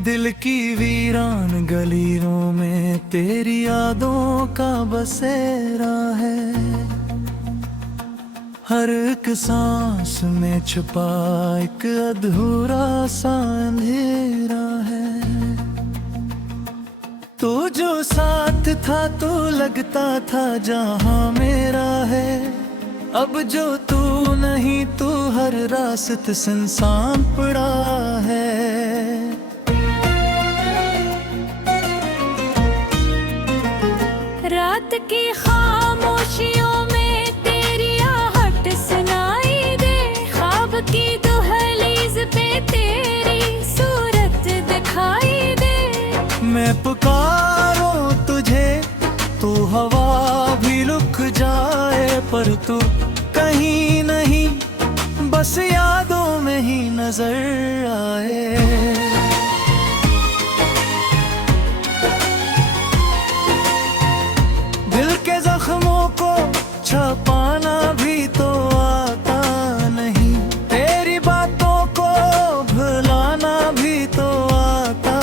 दिल की वीरान गलियों में तेरी यादों का बसेरा है। हर एक सांस में छुपा एक अधूरा सा अंधेरा है। तू जो साथ था तो लगता था जहां मेरा है। अब जो तू नहीं तू हर रास्त सुनसान पड़ा है। रात की खामोशियों में तेरी आहट सुनाई दे। ख्वाब की दुहलीज पे तेरी सूरत दिखाई दे। मैं पुकारूं तुझे तो हवा भी रुक जाए, पर तू कहीं नहीं बस यादों में ही नजर आए। दिल के जख्मों को छुपाना भी तो आता नहीं। तेरी बातों को भुलाना भी तो आता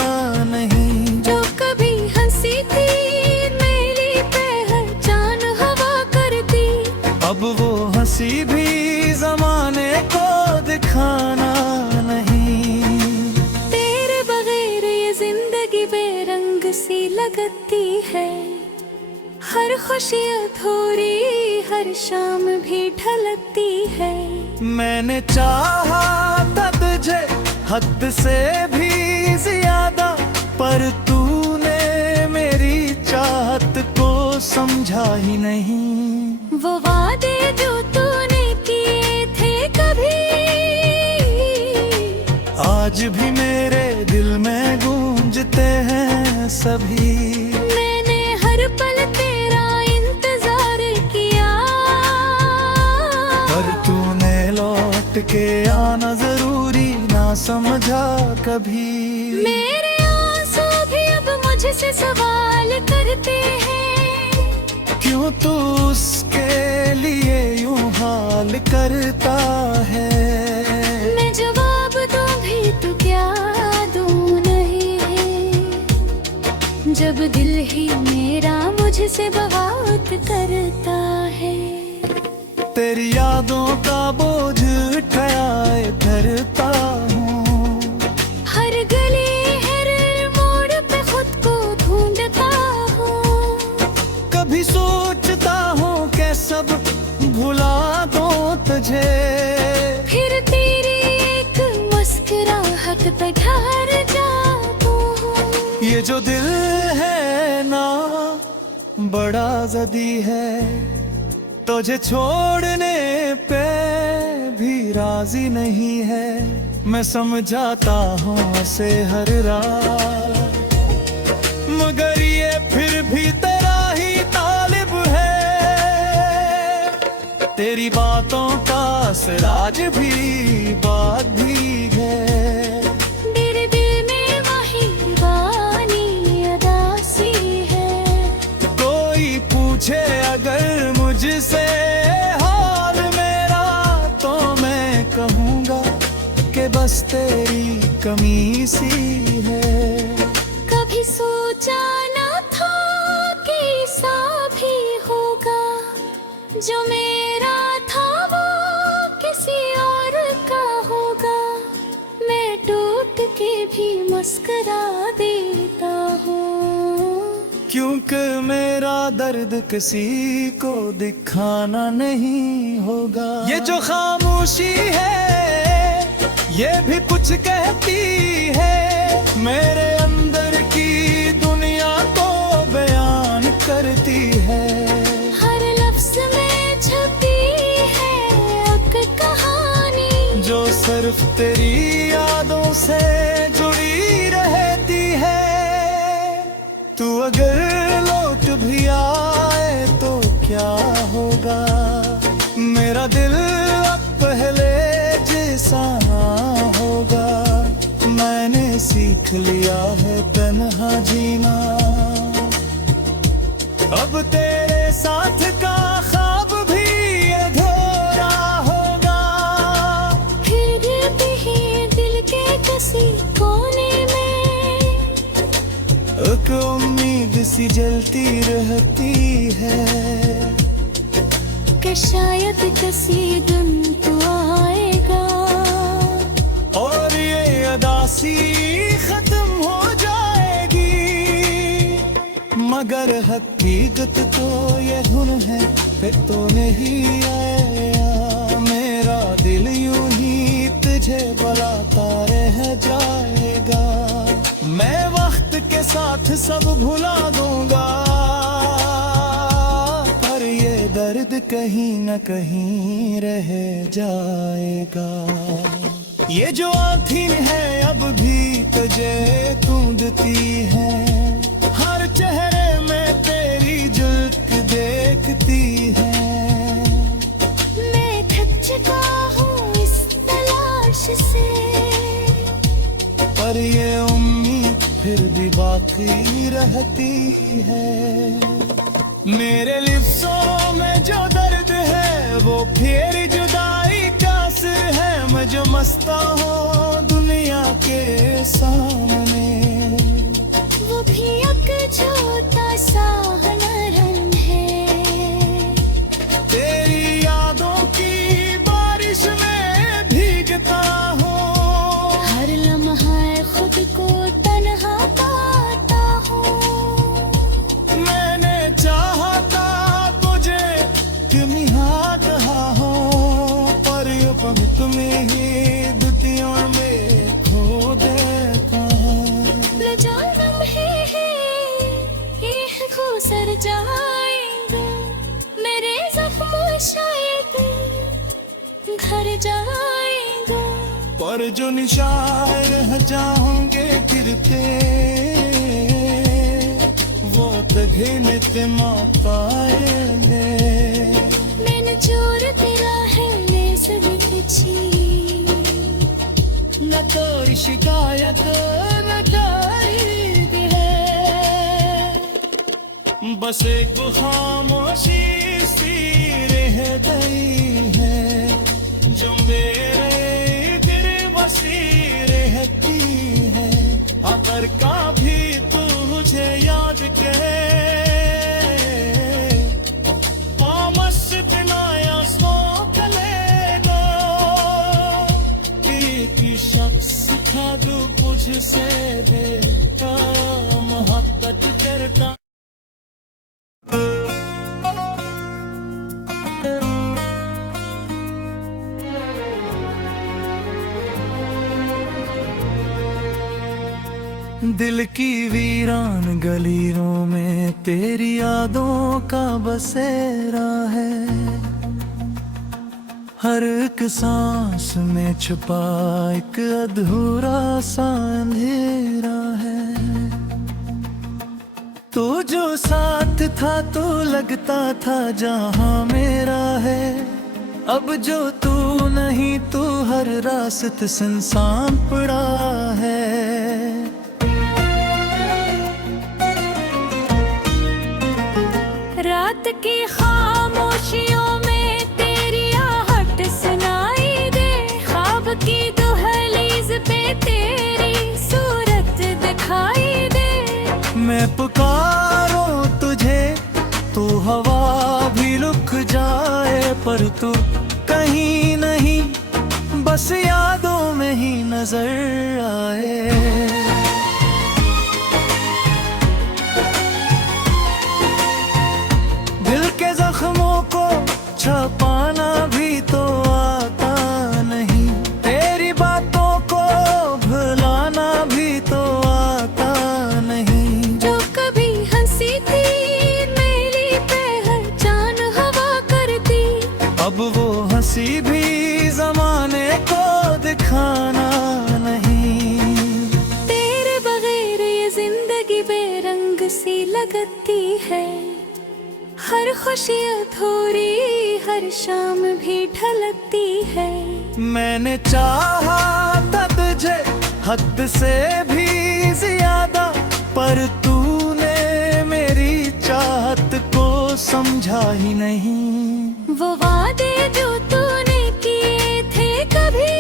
नहीं। जो कभी हंसी थी मेरी पहचान हवा करती। अब वो हंसी भी जमाने को दिखाना नहीं। तेरे बगैर ये जिंदगी बेरंग सी लगती है। हर खुशी अधूरी हर शाम भी ढलती है। मैंने चाहा था तुझे हद से भी ज्यादा, पर तूने मेरी चाहत को समझा ही नहीं। वो वादे जो तूने किए थे कभी आज भी मेरे दिल में गूंजते हैं सभी। मैंने हर पल तेरा इंतजार किया, पर तूने लौट के आना जरूरी ना समझा कभी। मेरे आंसू भी अब मुझसे सवाल करते हैं। क्यों तू उसके लिए यूं हाल करता है। मैं जवाब दूं भी तो क्या दूं नहीं, जब दिल ही मेरा मुझसे बात करता है। तेरी यादों का बोझ उठाए धरता हूँ। हर गली हर मोड़ पे खुद को ढूंढता हूँ। कभी सोचता हूँ कि सब भुला दूं तुझे, फिर तेरी एक मुस्कुराहट पे ठहर जाता हूँ। ये जो दिल है ना बड़ा ज़दी है, तुझे छोड़ने पे भी राजी नहीं है। मैं समझाता हूँ उसे हर रात, मगर ये फिर भी तेरा ही तालिब है। तेरी बातों का असर आज भी बात भी है। मेरे दिल में वही दीवानी अदासी है। कोई पूछे अगर मुझसे हाल मेरा, तो मैं कहूँगा कि बस तेरी कमी सी है। कभी सोचा न था कि ऐसा भी होगा। जो मेरा था वो किसी और का होगा। मैं टूट के भी मुस्कुरा देता हूँ, क्योंकि मेरा दर्द किसी को दिखाना नहीं होगा। ये जो खामोशी है ये भी कुछ कहती है। मेरे अंदर की दुनिया को बयान करती है। हर लफ्ज में छपी है एक कहानी, जो सिर्फ तेरी यादों से जुड़ी रहती है। तू अगर लौट भी आए तो क्या होगा। मेरा दिल अब पहले जैसा ना होगा। मैंने सीख लिया है तन्हा जीना। अब तेरे साथ का ख्वाब भी अधूरा होगा। फिर भी दिल के किसी कोने में उम्मीद सी जलती रहती है कि शायद किसी दिन तू आएगा और ये अदासी खत्म हो जाएगी। मगर हकीकत तो ये धुन है, फिर तो नहीं आया। मेरा दिल यूं ही तुझे बुलाता रह जाएगा। मैं वक्त के साथ सब भुला दूंगा, पर ये दर्द कहीं न कहीं रह जाएगा। ये जो आँखें हैं अब भी तुझे ढूंढती हैं, हर चेहरे में तेरी झलक देखती है। मैं थक चुका हूँ इस तलाश से, पर ये उम्मीद फिर भी बाकी रहती है। मेरे लिप्सों में जो दर्द है वो फिर जुदाई का सिर है। मैं जो मस्ता हूँ दुनिया के सामने, वो भी एक छोटा सा नरम है। तेरी यादों की बारिश में भीगता हूँ, हर लम्हा खुद को तन्हा पाता हूँ। मैंने चाहा था तुझे कि निहार रहा हूँ, पर ये वक्त में ही दुनिया में खो देता हूँ। न जानम है ये गुजर जाएंगे, मेरे जख्म शायद घर जाएंगे, पर जो निशान रह जाओगे गिरते, वो तघिनत माताएंगे। मैंने जोर तेरा है न कोई शिकायत न दाईद है, बस एक खामोशी सी रह गई है जो मेरे दिल बसी रहती है। अगर कभी तुझे याद के से बेटा मोहब्बत करता। दिल की वीरान गलियों में तेरी यादों का बसेरा है। हर एक सांस में छुपा एक अधूरा सा अंधेरा है। तू जो साथ था तो लगता था जहां मेरा है, अब जो तू नहीं तू हर रास्त सुनसान पड़ा है। रात की खामोशियों में तेरी आहट सुनाई दे, ख्वाब की दुहलीज पे तेरी सूरत दिखाई दे। मैं पुकारूं तुझे तू हवा भी रुक जाए, पर तू कहीं नहीं बस यादों में ही नजर आए। जख्मों को छपाना भी तो आता नहीं, तेरी बातों को भुलाना भी तो आता नहीं। जो कभी हंसी थी मेरी पहचान हवा करती, अब वो हंसी भी जमाने को दिखाना नहीं। तेरे बगैर ये जिंदगी बेरंग सी लगती है। हर खुशी अधूरी हर शाम भी ढलती है। मैंने चाहा था तुझे हद से भी ज्यादा, पर तूने मेरी चाहत को समझा ही नहीं। वो वादे जो तूने किए थे कभी,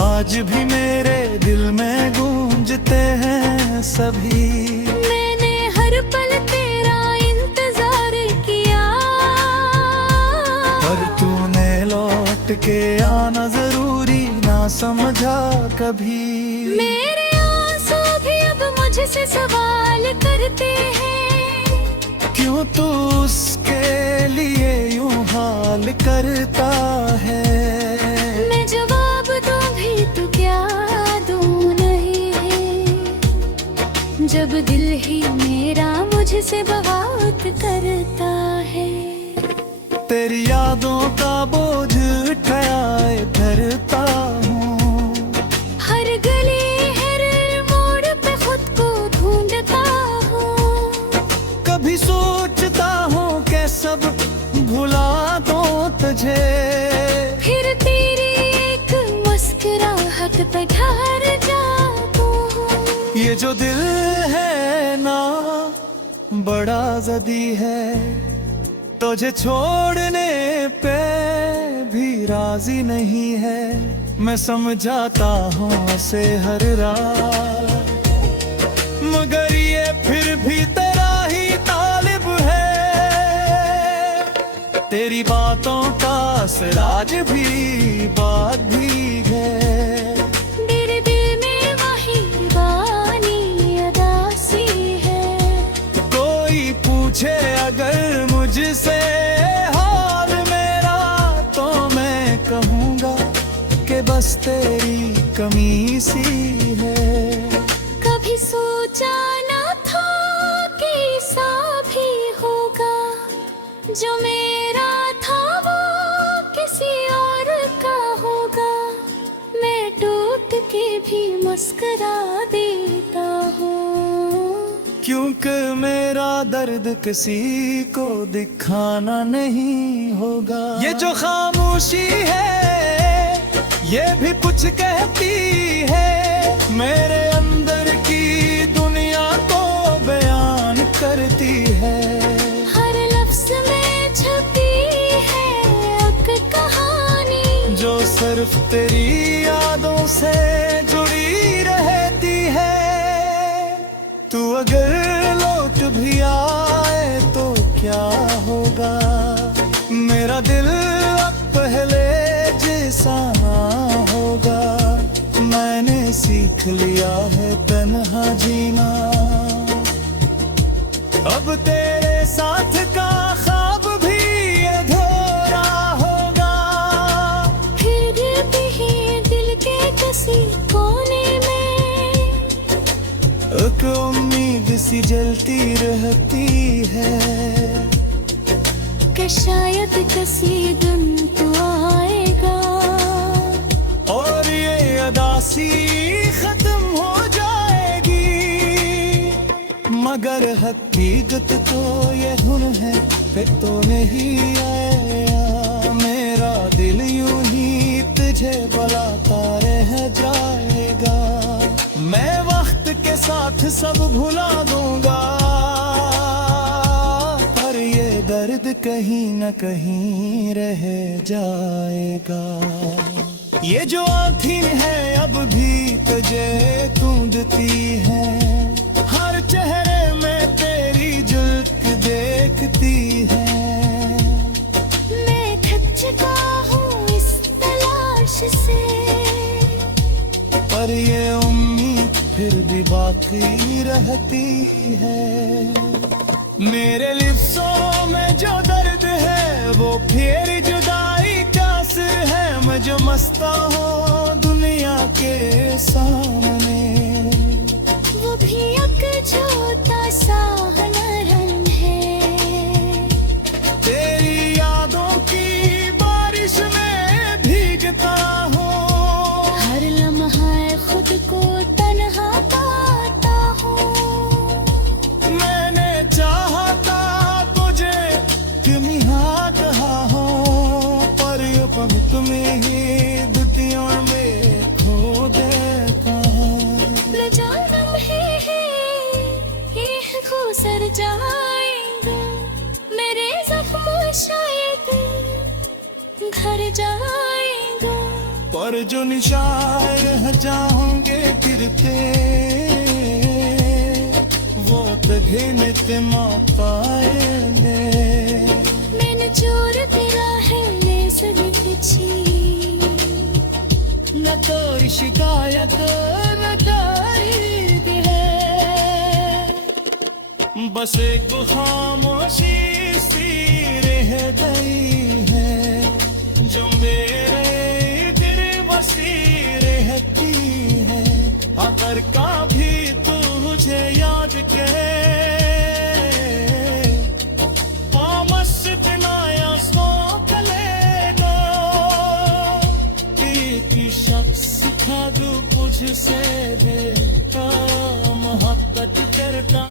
आज भी मेरे दिल में गूंजते हैं सभी। मैंने हर पल तेरा इंतजार किया, पर तूने लौट के आना जरूरी ना समझा कभी। मेरे आंसू भी अब मुझसे सवाल करते हैं, क्यों तू उसके लिए यूं हाल करता है। मैं जवाब दूं भी तो क्या दूं नहीं है, जब दिल ही मेरा मुझसे बगावत करता है। तेरी यादों का बोझ उठाए फिरता हूँ, हर गली हर मोड़ पे खुद को ढूंढता हूँ। कभी सोचता हूँ कि सब भुला दूं तुझे, फिर तेरी एक मुस्कुराहट पे ठहर जाता हूँ। ये जो दिल है ना बड़ा ज़दी है, तुझे छोड़ने पे भी राजी नहीं है। मैं समझाता हूँ उसे हर रात, मगर ये फिर भी तेरा ही तालिब है। तेरी बातों का असर आज भी बात भी है। मेरे दिल में वही दीवानी अदासी है। कोई पूछे अगर मुझसे हाल मेरा, तो मैं कहूँगा कि बस तेरी कमी सी है। कभी सोचा ना था कि ऐसा भी होगा, जो मेरा था वो किसी और का होगा। मैं टूट के भी मुस्कुरा देता हूँ, क्योंकि मेरा दर्द किसी को दिखाना नहीं होगा। ये जो खामोशी है ये भी कुछ कहती है, मेरे अंदर की दुनिया को बयान करती है। हर लफ्ज में छुपी है एक कहानी, जो सिर्फ तेरी यादों से जुड़ी रहती है। तू अगर लौट भी आए तो क्या होगा, मेरा दिल अब पहले जैसा ना होगा। मैंने सीख लिया है तन्हा जीना, अब तेरे साथ का ख्वाब भी अधूरा होगा। फिर भी दिल के किसी कोने में एक उम्मीद सी जलती रहती है, कि शायद किसी दिन तू आएगा और ये अदासी खत्म हो जाएगी। मगर हकीकत तो ये धुन है, फिर तो नहीं आया। मेरा दिल यूं ही तुझे बुलाता रह जाएगा। मैं वक्त के साथ सब भुला दूंगा, पर ये दर्द कहीं न कहीं रह जाएगा। ये जो आँखें हैं अब भी तुझे ढूंढती हैं, हर चेहरे में तेरी झलक देखती है। मैं थक चुका हूँ इस तलाश से, पर ये उम्मीद फिर भी बाकी रहती है। मेरे लिप्सों में जो दर्द है वो फिर जुदाई का सिर है। मैं जो मस्ता हूँ दुनिया के सामने, वो भी एक छोटा सा नरम है। तेरी यादों की बारिश में भीगता हूँ, हर लम्हा खुद को तन्हा पाता हूँ। मैंने चाहा था तुझे कि निहा कहा हो, पर ये पल तुम्हें ही दुटियों में खो देता हूँ। न जानम है ये गुजर जाएंगे, मेरे जख्म शायद घर जाएंगे, पर जो निशान रह जाओगे फिर तेरे घृणित पाएंगे मैंने चोर तेरा है ले सदची न तोरी शिकायत न तारीफ है बस एक खामोशी सी रह गई है जो मेरे दिल बसी रहती है अगर कभी तुझे याद करे शख्स था जो मुझसे दे मोहब्बत करता